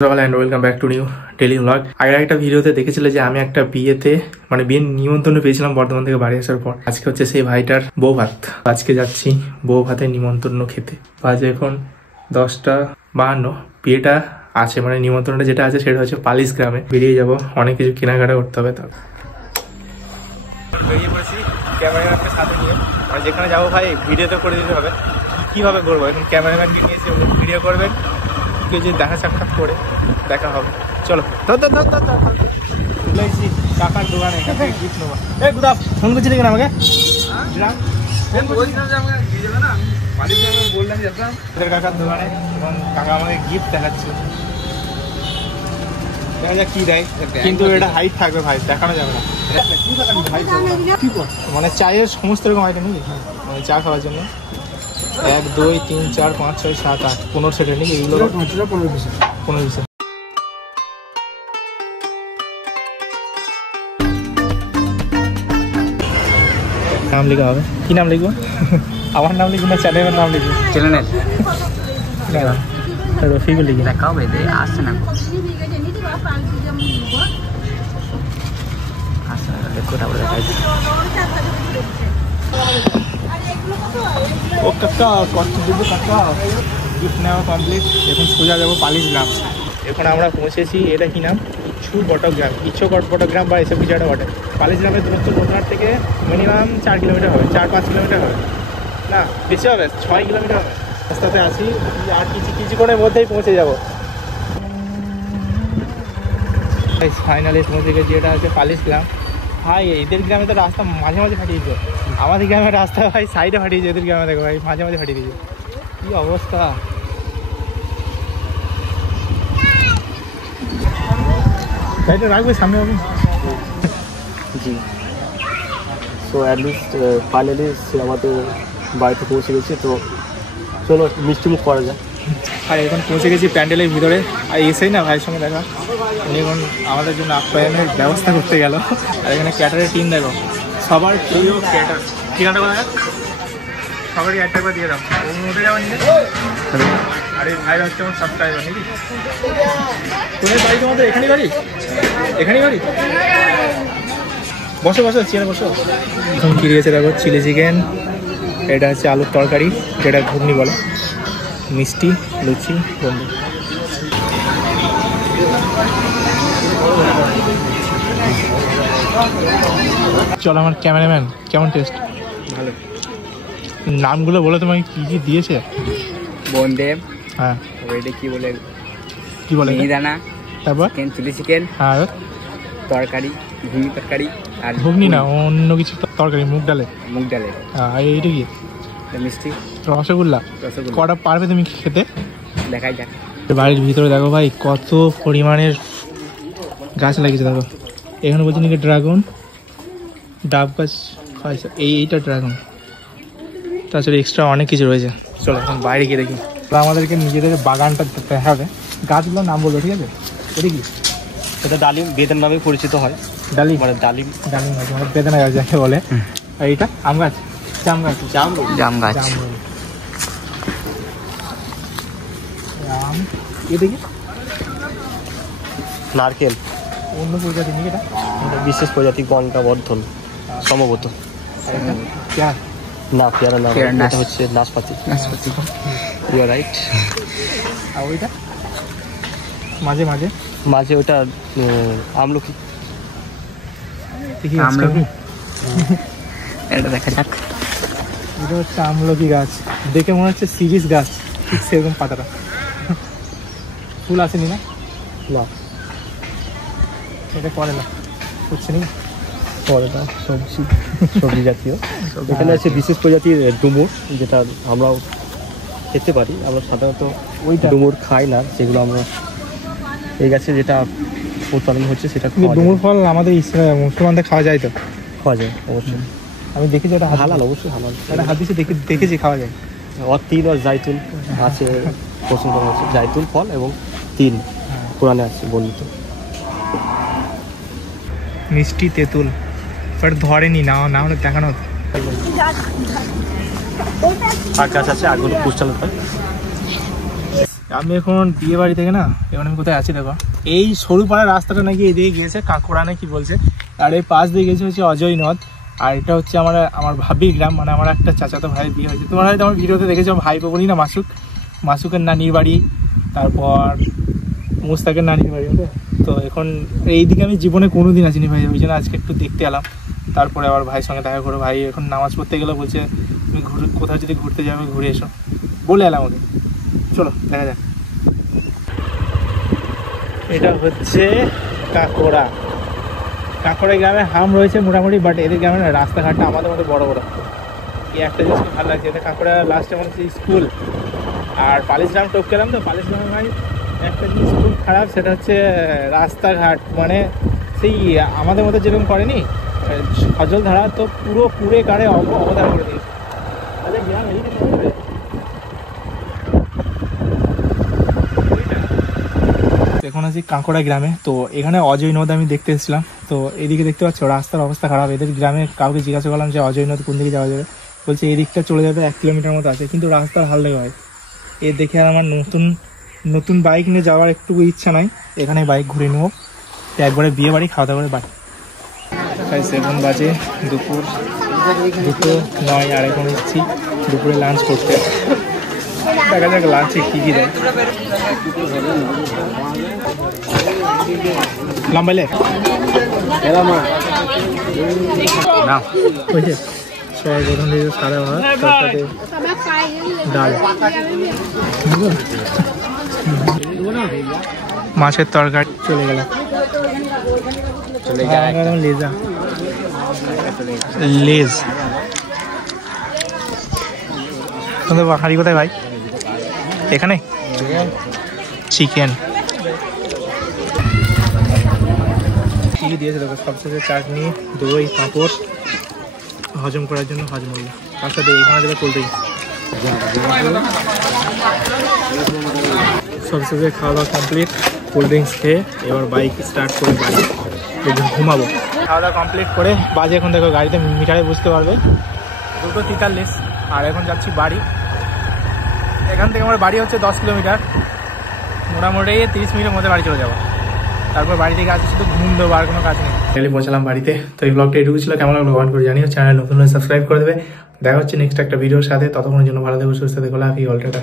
And welcome back to new daily blog. আগের একটা ভিডিওতে দেখেছিলে যে আমি একটা বিয়েতে বিয়ের নিমন্ত্রণ পেয়েছিলাম বর্ধমান থেকে বাড়ি আসার পর। আজকে হচ্ছে সেই ভাইটার বউ ভাত। আজকে যাচ্ছি বউ ভাতের নিমন্ত্রণ খেতে। বাজে এখন 10:52। বিয়েটা আছে নিমন্ত্রণটা যেটা আছে সেটা হচ্ছে পালিশ গ্রামে। বেরিয়ে যাব, অনেক কিছু কেনাকাটা করতে হবে। তার বেরিয়ে পড়েছি ক্যামেরাম্যানকে সাথে নিয়ে। যেখানে যাবো ভাই ভিডিও তো করে দিতে হবে। কিভাবে করবো এখন ক্যামেরাম্যানকে নিয়েছি, ভিডিও করবেন, যে দেখা সাক্ষাৎ করে দেখা হবে। চলো চলেছি কাকার দোকানে, গিফট নেবো। ফোন করছিলি কেন আমাকে? কাকার দোকানে এবং কাকা আমাকে গিফট দেখাচ্ছে। দেখা যাক কি দেয়, কিন্তু এটা হাইট থাকবে ভাই, দেখানো যাবে না। চায়ের সমস্ত রকম আইটেম নাকি, চা খাওয়ার জন্য 1 2 3 4 5 6 7 8 15 সেটের নাকি এগুলো? 15 পিসের। নাম লেখা হবে, কি নাম লিখবো? আমার নাম লিখবো না চ্যানেলের নাম লিখবো? চ্যানেলের রফিকুল লিখি। দেখাও ভাই, আসছে না ও কাকা, কত দেবো কাকা? গিফট নেওয়া কমপ্লিট। এখন সোজা যাবো পালিশ গ্রাম। এখন আমরা পৌঁছেছি, এটা কি নাম? ইচ্ছকট বটগ্রাম বা এসব কিছু একটা বটে। পালিশ গ্রামের দূরত্ব বটনার থেকে মিনিমাম 4 কিলোমিটার হবে, 4-5 কিলোমিটার হবে, না বেশি হবে, 6 কিলোমিটার হবে। রাস্তাতে আসি আর কিছুক্ষণের মধ্যেই পৌঁছে যাবো। ফাইনালি পৌঁছে গেছি, এটা হচ্ছে পালিশ গ্রাম। ভাই এদের গ্রামে তো রাস্তা মাঝে মাঝে ফাটিয়েছে, আমাদের গ্রামের রাস্তা ভাই সাইডে ফাটিয়েছে, এদের গ্রামে দেখো ভাই মাঝে মাঝে ফাটিয়ে দিয়েছে। কি অবস্থা! গাড়িটা রাখবে সামনে হবে। জি, সো অ্যাটলিস্ট ফাইনালি আমাদের বাড়িতে পৌঁছে গেছি। তো চলো মিষ্টি মুখ করা যায়। আর এখন পৌঁছে গেছি প্যান্ডেলের ভিতরে। আর এসেই না ভাইয়ের সঙ্গে দেখা, উনি এখন আমাদের জন্য আপ্যায়নের ব্যবস্থা করতে গেল। আর এখানে ক্যাটারের টিম দেখো, সবার প্রিয় ক্যাটার। ঠিকানাটা বলা যায়, সবারই একটা করে দিয়ে দাও। উঠে যাবেন আর এই ভাই হচ্ছে আমার সাবস্ক্রাইবার নাকি? তোমার বাড়ি, তোমাদের এখানেই বাড়ি? এখানেই বাড়ি? বসো বসো, চেয়ারে বসো। এখন কি দিয়েছে দেখো, চিলি চিকেন, এটা হচ্ছে আলুর তরকারি যেটা ঘুগনি বলে, মিষ্টি, লুচি, বন্ধু। চলো আমার ক্যামেরাম্যান, কেমন টেস্ট? ভালো। নামগুলো বলে তোমাকে কি কি দিয়েছে? বনদেব, হ্যাঁ এটা কি বলে, কি বলে? মিহিদানা, তারপর চিলি চিকেন, আর তরকারি, ঘুগনি তরকারি। আর ঘুগনি না, অন্য কিছু তরকারি, মুগ ডালের। মুগ ডালের। আর এইটা কি? মিষ্টি, রসগোল্লা। কটা পারবে তুমি খেতে? দেখাই যাক। বাড়ির ভিতরে দেখো ভাই কত পরিমাণের গাছ লাগিয়েছে দেখো। এখানে বলছি নাকি ড্রাগন, ডাব গাছ, এইটা ড্রাগন, তাছাড়া এক্সট্রা অনেক কিছু রয়েছে। চলো এখন বাইরে গিয়ে দেখি। আমাদেরকে নিজেদের বাগানটা দেখতে হবে। গাছগুলোর নাম বলবো, ঠিক আছে? এটা কি? এটা ডালিম, বেদান নামে পরিচিত হয়। ডালিম, ডালিম গাছ, বেদানা গাছ যাকে বলে। আর এইটা আম গাছ, জাম গাছ, জাম গাছ। এটা কি? নারকেল, অন্য প্রজাতি নাকি এটা? বিশেষ প্রজাতি গঙ্গা বর্ধন সম্ভবত। না, পেয়ারা না, এটা হচ্ছে নাশপাতি। You R right. আর ওইটা মাঝে মাঝে মাঝে ওটা আমলকি। এটা দেখা যাক। এটা হচ্ছে আমলকি গাছ, দেখে মনে হচ্ছে সিরিজ গাছ, ঠিক সেরকম পাতাটা। ফুল আসেনি না? না, এটা করে না, হচ্ছে নি পরেটা সবজি জাতীয়। এখানে আছে বিশেষ প্রজাতির ডুমুর, যেটা আমরাও খেতে পারি। আমরা সাধারণত ওই ডুমুর খাই না, যেগুলো আমরা এই গাছে যেটা উৎপাদন হচ্ছে সেটা। ডুমুর ফল আমাদের মুসলমানদের খাওয়া যায় তো? খাওয়া যায় অবশ্যই। আমি দেখেছি ওটা হালাল, অবশ্যই হালাল। একটা হাদিসে দেখেছি খাওয়া যায়। তিল আর জাইতুন আছে, পছন্দ করা হচ্ছে জাইতুন ফল এবং তিল কোরআনে আছে বর্ণিত। মিষ্টি তেঁতুল, বাট ধরেনি, না হলে দেখানো হতো। আর গাছ আছে, আগুন পুষ্টাল পায়। আমি এখন বিয়ে বাড়ি থেকে না, এখন আমি কোথায় আছি দেখো, এই সরু পাড়ার রাস্তাটা নাকি এদিকে গিয়েছে কাঁকড়া নাকি বলছে, আর এই পাশ দিয়ে গেছে হচ্ছে অজয় নদ। আর এটা হচ্ছে আমার ভাবির গ্রাম, মানে আমার একটা চাচাতো ভাইয়ের বিয়ে হয়েছে। তোমরা হয়তো আমার ভিডিওতে দেখেছো, ভাই বলি না মাসুকের নানির বাড়ি, তারপর মুস্তাকের নানির বাড়ি। তো এখন এইদিকে আমি জীবনে কোনো দিন আসিনি ভাই, ওই জন্য আজকে একটু দেখতে এলাম। তারপরে আবার ভাইয়ের সঙ্গে দেখা করে, ভাই এখন নামাজ পড়তে গেলে বলছে তুমি কোথাও যদি ঘুরতে যাবে ঘুরে এসো, বলে এলাম ওকে। চলো দেখা যাক। এটা হচ্ছে কাঁকড়া গ্রামে হাম রয়েছে মোটামুটি, বাট এদের গ্রামে না রাস্তাঘাটটা আমাদের মতো বড় বড়। এই একটা জিনিস খুব ভালো লাগছে, এটা কাঁকড়া লাস্টে আমার স্কুল। আর পালিশ গ্রাম টোপ গেলাম, তো পালিশ গ্রামে ভাই একটা জিনিস খুব খারাপ, সেটা হচ্ছে রাস্তাঘাট। মানে সেই আমাদের মতো যেরকম করেনি সজল ধারা, তো পুরো কুড়ে কাড়ে অবদান করে দিয়েছে। আচ্ছা গ্রাম এদিকে এখন আছি কাঁকড়া গ্রামে। তো এখানে অজয় নদ আমি দেখতে এসেছিলাম। তো এদিকে দেখতে পাচ্ছ রাস্তার অবস্থা খারাপ। এদের গ্রামে কাউকে জিজ্ঞাসা করলাম যে অজয় নদ কোন দিকে যাওয়া যাবে, বলছে এই দিকটা চলে যাবে 1 কিলোমিটার মতো আছে, কিন্তু রাস্তার হাল দেখে হয়। এ দেখে আর আমার নতুন বাইক নিয়ে যাওয়ার একটু ইচ্ছা নাই, এখানে বাইক ঘুরে নেবো। একবারে বিয়ে বাড়ি, খাওয়া দাওয়া করে বাড়ি। 7 বাজে, দুপুর 2:09, আর এখন এসেছি দুপুরে লাঞ্চ করতে। দেখা যাক লাঞ্চে কী কী দেয়। লাম্বাইলে না বুঝছে, সবাই প্রথম দিকে সাদা ভাত, তার সাথে ডাল, মাছের তরকারি। চলে গেল লেজ। তোমাদের হাঁড়ি কোথায় ভাই? এখানে চিকেন কি দিয়েছে দেখো, সবশেষে চাটনি, দই, পাঁপড়, হজম করার জন্য হজমোল্লা, তার সাথে এখানে দেবে কোল্ড ড্রিঙ্কস। সবশেষে খাওয়া দাওয়া কমপ্লিট, কোল্ড ড্রিঙ্কস খেয়ে এবার বাইক স্টার্ট করে বাড়ি ঘুমাবো। খাওয়া দাওয়া কমপ্লিট করে বাজে এখন দেখো গাড়িতে মিটারে বুঝতে পারবে 2:43, আর এখন যাচ্ছি বাড়ি। এখান থেকে আমার বাড়ি হচ্ছে 10 কিলোমিটার, মোটামুটি 30 মিনিটের মধ্যে বাড়ি চলে যাবো। তারপর বাড়ি থেকে আসি শুধু ঘুম দেবো, আর কোনো কাজ নেই। ডেলি পৌঁছালাম বাড়িতে। তো এই ব্লগটা এটুকু ছিল, কেমন লাগলো কমেন্ট করে জানিও। চ্যানেল নতুন হলে সাবস্ক্রাইব করে দেবে। দেখা হচ্ছে নেক্সট একটা ভিডিওর সাথে, ততক্ষণের জন্য ভালো থেকো, সুস্থ থেকো, লাভ ইউ অল, টাটা।